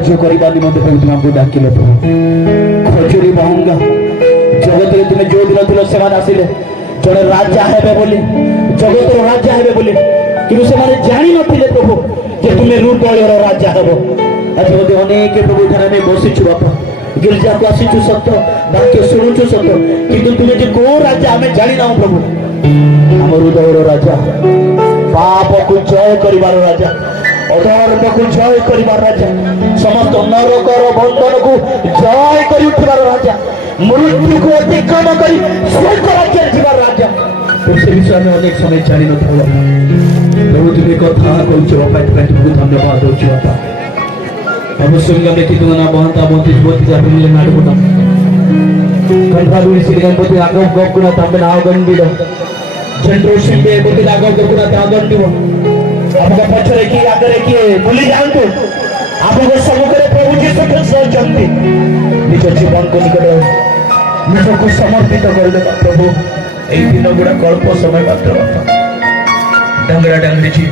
कार्य करने निमंते प्रभु तुमको डाकिले प्रभु खजुरी महंगा जगत में तुम्हें जो दिन दिल से आसिले जड़े राजा हेबे बोली जगत राजा हेबे बोली कि जानी नथिले प्रभु जे तुम्हें रुदयर राजा हेब आज मत अनेक प्रभु थे बसीचु बापा गिरजा को आसीचु सत्य वाक्य शुणुचु सत्य किंतु तुम्हें जे को राजा आम जानी ना प्रभु आम हृदयर राजा पाप को जय करिवार राजा अधर्म को जय करिवार राजा समस्त नरकर बंधन को जय करि उठिवार राजा मृत्यु को अतिक्रम कर स्वर्ग राज्य जीवार राजा से विषय में अनेक समय जानी न प्रभु तुम्हें कथा कहूँ तुमको धन्यवाद दौर बापा अवश्य में कितना ना बहता बोती बोती जाते मिले नाटक कंठा दुरी सिलिगन बोती आगम गोकुना तंबे नाव गंडीलो जनरेशन पे बोती आगम गोकुना ताव गंडीलो आपका पछरे की आगरे की भूली जानतु आपको सम्मुखरे प्रभु जीसु ख्रीष्ट चलती निज जीवन को निकट निजको समर्पित कर दे प्रभु एई दिन गुडा कल्प समय मात्र बापा डंगरा डंगरी जी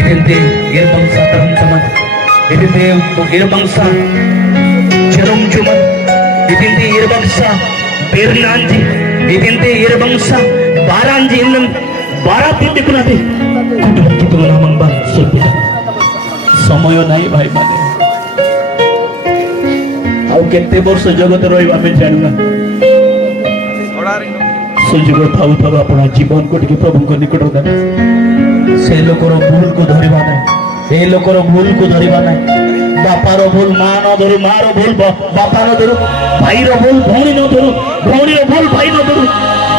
इदिंते इरबंसा तंतमन इदिंते इरबंसा चरम जुमन इदिंते इरबंसा बेरनांजी इदिंते इरबंसा बारांजी इन्नम बारा तितिकुनाते कुटुंब कितुना मंबा सुपिता समय नहीं भाई माने आउ केते वर्ष जगत रही आम जानूना सुजुग थाऊ थाऊ अपना जीवन को टिके प्रभु को निकट देना से लोकर भूल को धरिबा नहीं ए लोकर भूल को धरिबा नहीं बापार भूल मां न धरु मार भूल बापा न धरु भाई रो भूल भौणी न धरु भौणी रो भूल भाई न धरु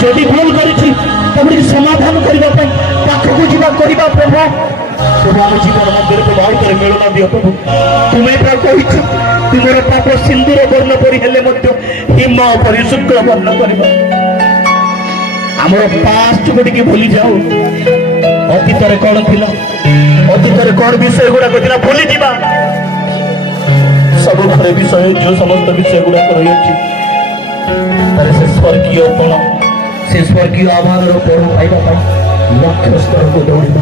जदि भूल करिछि तबरी समाधान करिबा पई पाखकु जीवा करिबा प्रभु प्रभु आम जीवन मध्य बहुत मिलना दियो प्रभु तुम्हें प्रा कहिछ तुमर पाप सिंदूर वर्ण परि हेले मध्य हिम परि शुक्ल वर्ण करिबा आमर पास्ट को टिके भूली जाओ अतीत रे कोन थिला अतीत रे कोन विषय गुडा कथिला भूली जीवा सब घरे विषय जो समस्त विषय गुडा रही अछि तारे से स्वर्गीय पण से स्वर्गीय आभार रो प्रभु पाइबा पई लक्ष्य स्तर को दौड़िबा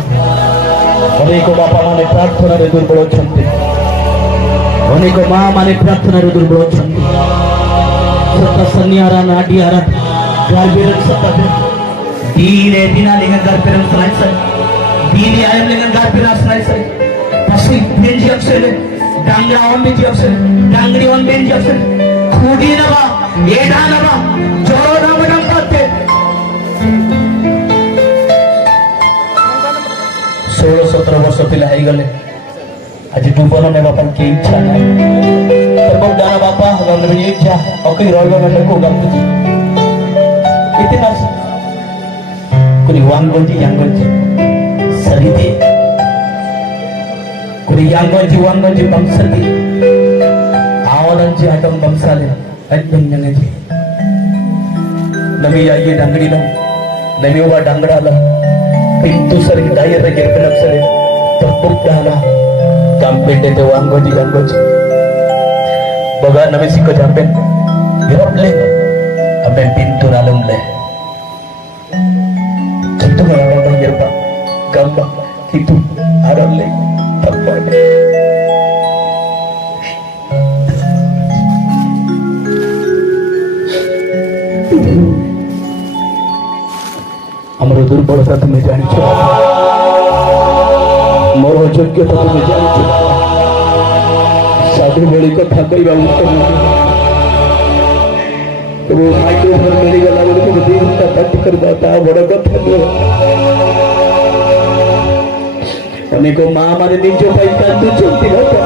अनेक बापा माने प्रार्थना रे दुर्बल अछंती अनेक मां माने प्रार्थना रे दुर्बल अछंती सत्ता सन्यारा नाडियारा गार्बेर सत्ता दीने दिना लेंगे गार्बेर सनाइस दीने आयम लेंगे गार्बेर सनाइस पसी बेंजी अक्सले डांगरा ओम बेंजी अक्सले डांगरी ओम बेंजी अक्सले खुदी नबा एडा नबा जोरो नबा पाते 16-17 वर्ष पिला है गले आज डूबन ने बापा की इच्छा नहीं तब दाना बापा हम ने इच्छा ओके रोगा में को गप इतना कुनी वांगोजी सरिदे कुनी वांगोजी बंसती आवरंजी आटम बंसाले अन्यंगजी नवी आइए डंगड़ी ला नवी वा डंगड़ा ला pintu sering daya rejek benak sering terpukdalah kampende te wanggoji baga nami siko jampen dirop le amben pintu nalum le kitu ngana banjir pak gamba kitu aram le tapane हमरो दुर्बलता तुम्हें जानी छो मोर योग्यता तुम्हें जानी छो साधु बड़ी कथा कहवा उत्तम तो वो माइक्रोफोन मिल गला बोले तो दी घंटा कट कर देता बड़ा कथा दो अनेक मां माने निज पाई कांदु चलती बापा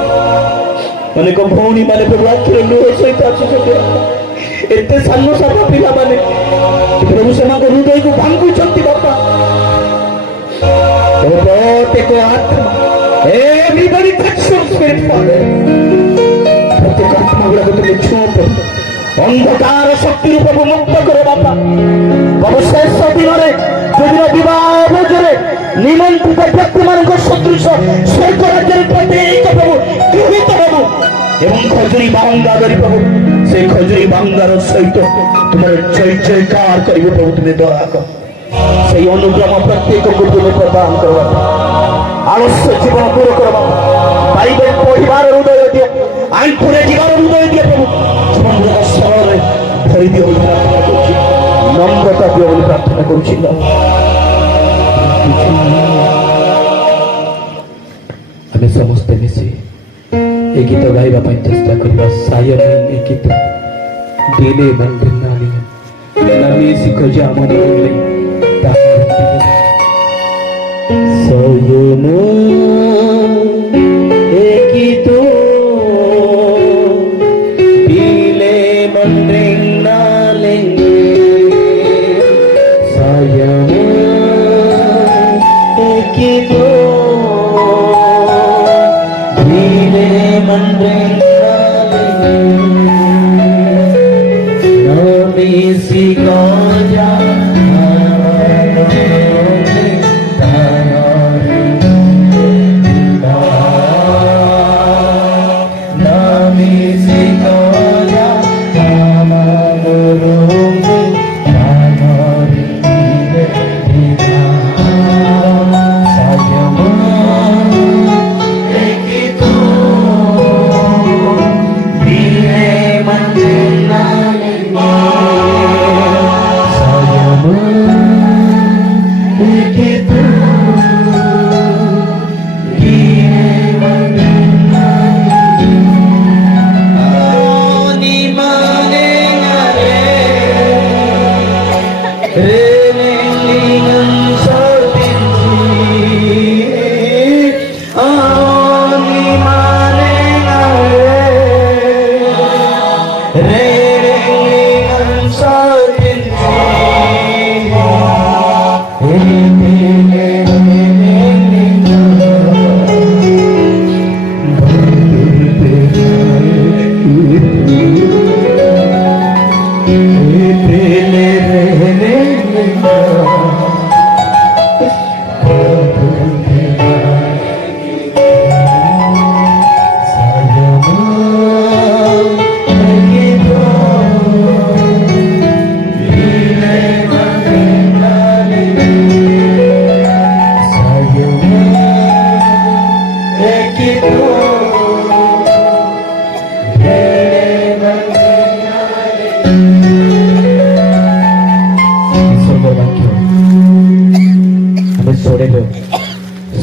अनेक भौणी माने प्रभु आखिर लुह सहित आसुछते एते सानो सानो पिला माने प्रभु से मां को हृदय को भांगु चलती बापा तो प्रत्येक आत्मा everybody touch your spirit father प्रत्येक आत्मा गुड़ा को तुम छुओ अंधकार शक्ति रूप को मुक्त करो बापा बाबू शेष दिन रे जो विवाह भोजरे निमंत्रित व्यक्ति मान सदृश स्वर्ग राज्य प्रत्येक प्रभु गृहित प्रभु एवं खजुरी बांगा करी प्रभु से खजुरी बांगार सहित तुम्हारे जय जयकार करिवे प्रभु तुम्हें दया कर से अनुग्रह प्रत्येक को तुम्हें प्रदान करवा ଆଳସ୍ୟ ଜୀବନ ଦୂର କର ବାପା। ବାଇବେଲ ପଢିବାର ହୃଦୟ ଦିଅ, ଆଣ୍ଠୁରେ ଯିବାର ହୃଦୟ ଦିଅ ପ୍ରଭୁ। ଜୀବନର ସରଳରେ ଭରି ଦିଅ ବୋଲି ପ୍ରାର୍ଥନା କରୁଛି, নম্রতা ଦିଅ ବୋଲି ପ୍ରାର୍ଥନା କରୁଛି। ଆମେ ସମସ୍ତେ ମିଶି ଏ ଗୀତ ଗାଇବା ପାଇଁ ଚେଷ୍ଟା କରିବା। ସାୟନ ଏ ଗୀତ ଦିନେ ମନ୍ଦିର ନାଲି ନାଲି ଶିଖ ଯେ ଆମର ସୟନ ଏ ଗୀତ দিলে মন্দির নালি সায়ন এ গীত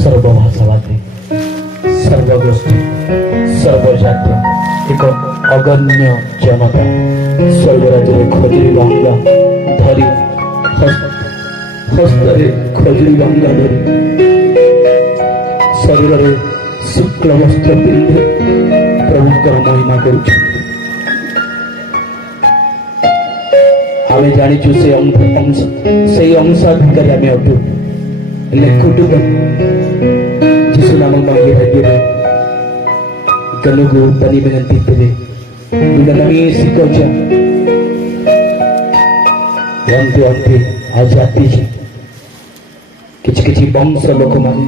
सर्वभाषावादी सर्वगोष्ठी सर्वजातीय एक अगण्य जनता स्वर्ग राज्य खजुरी बांगा धरी हस्तरे खजुरी बांगा धरी शरीर में शुक्ल वस्त्र पिंधे प्रभुंकर महिमा करुछ। आमे जानिछु से अंशाधिकारी आमे अटू कुटुंब जिसु नामक मांगे हटिए गलुगु बनी विनंती तेरे बिनमी सिकोचा अंते अंते आजाती जी किछि वंश लोक माने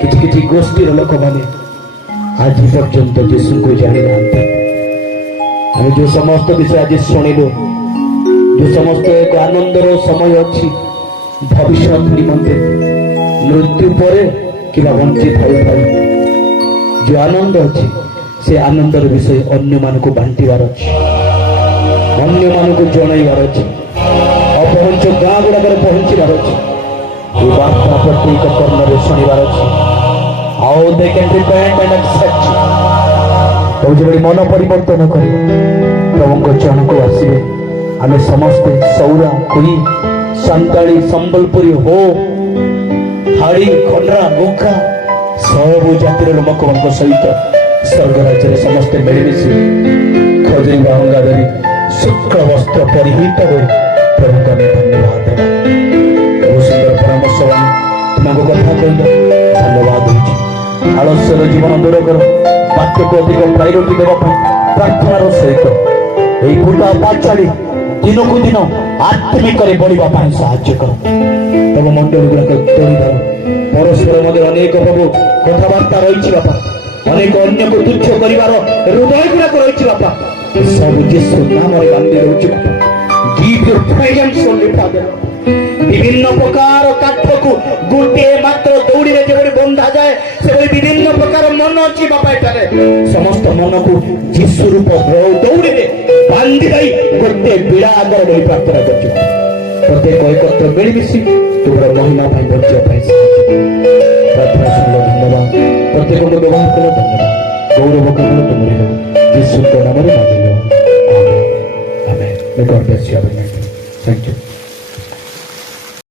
किछि गोष्ठीर लोक माने आज पर्यंत यीशु को जानी नांते। हम जो समस्त विषय आज शुणिलु जो समस्त एक आनंदर समय अच्छी भविष्य निमंते मृत्यु पर कि वंचित हो जो आनंद अच्छी से आनंदर विषय अन्य मान को बांटार अच्छे अन्य मान को जनइबार अच्छे अपहंच गाँ गुड़ाक पहुंचार अच्छे ये वार्ता प्रत्येक कर्म शुणवार अच्छे how they can repent and accept जो मन परिवर्तन कर प्रभु चरण को आसवे आम समस्ते सौरा कुई संताली संबलपुरी हो हाड़ी खंडरा गोखा सबु जातिर लोक सहित स्वर्ग राज्य समस्ते मिलमिशि खजुरी बाहुंगा धरी शुक्ल वस्त्र परिहित हो प्रभु को धन्यवाद बहुत सुंदर परामर्श तुमको कथा कह धन्यवाद आलस्यर जीवन दूर कर बाक्य को अधिक प्रायोरिटी देवा प्रार्थनार सहित यही फुटा पाचाड़ी दिन को दिन आत्मिक बढ़ा साहाଯ୍य कर तब मंडल गुड़ाक तोड़ परस्पर मध्य अनेक प्रभु कथबार्ता रही बापा अनेक अन्य को तुच्छ कर हृदय गुड़ाक रही बापा सब यीशु नाम बांधि रही give your presence only father विभिन्न प्रकार काठ को गोटे मात्र ଦୌଡ଼ିରେ ଯେଭଳି ବନ୍ଧା ଯାଏ ସେଭଳି ବିଭିନ୍ନ ପ୍ରକାର ମନ ଅଛି ବାପା ଏଠାରେ ସମସ୍ତ ମନକୁ ଯୀଶୁ ରୂପ ଦୌଡ଼ିରେ ବାନ୍ଧି ଦେଇ ଗୋଟେ ବିଡ଼ା ଆଗରେ ବଳି ପ୍ରାର୍ଥନା କରୁଛୁ ପ୍ରତ୍ୟେକ ଏକତ୍ର ମିଳିମିଶି ତୁମର ମହିମା ପାଇଁ ବଞ୍ଚିବା ପାଇଁ ପ୍ରାର୍ଥନା ଶୁଣିଲ ଧନ୍ୟବାଦ ପ୍ରତ୍ୟେକଙ୍କୁ ବ୍ୟବହାର କଲ ଧନ୍ୟବାଦ ଗୌରବ କେବଳ ତୁମରି ହେଉ ଯୀଶୁଙ୍କ ନାମରେ ମାଗିଲ ଆମେନ୍। May God bless you. Thank you.